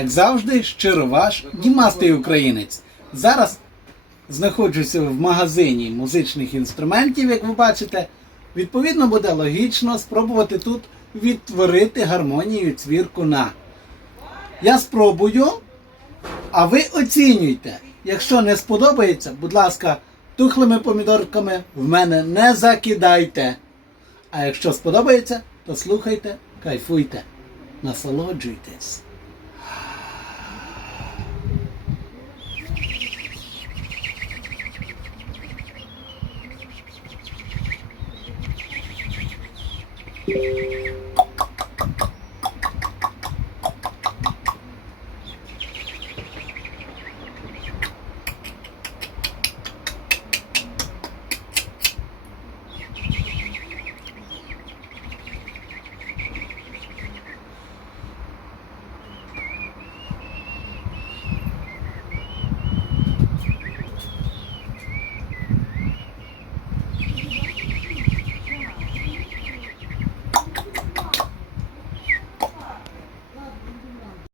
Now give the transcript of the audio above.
Як завжди, щиро ваш Дімастий українець. Зараз знаходжуся в магазині музичних інструментів, як ви бачите. Відповідно, буде логічно спробувати тут відтворити гармонію цвірку на. Я спробую, а ви оцінюйте. Якщо не сподобається, будь ласка, тухлими помідорками в мене не закидайте. А якщо сподобається, то слухайте, кайфуйте, насолоджуйтесь. Yeah.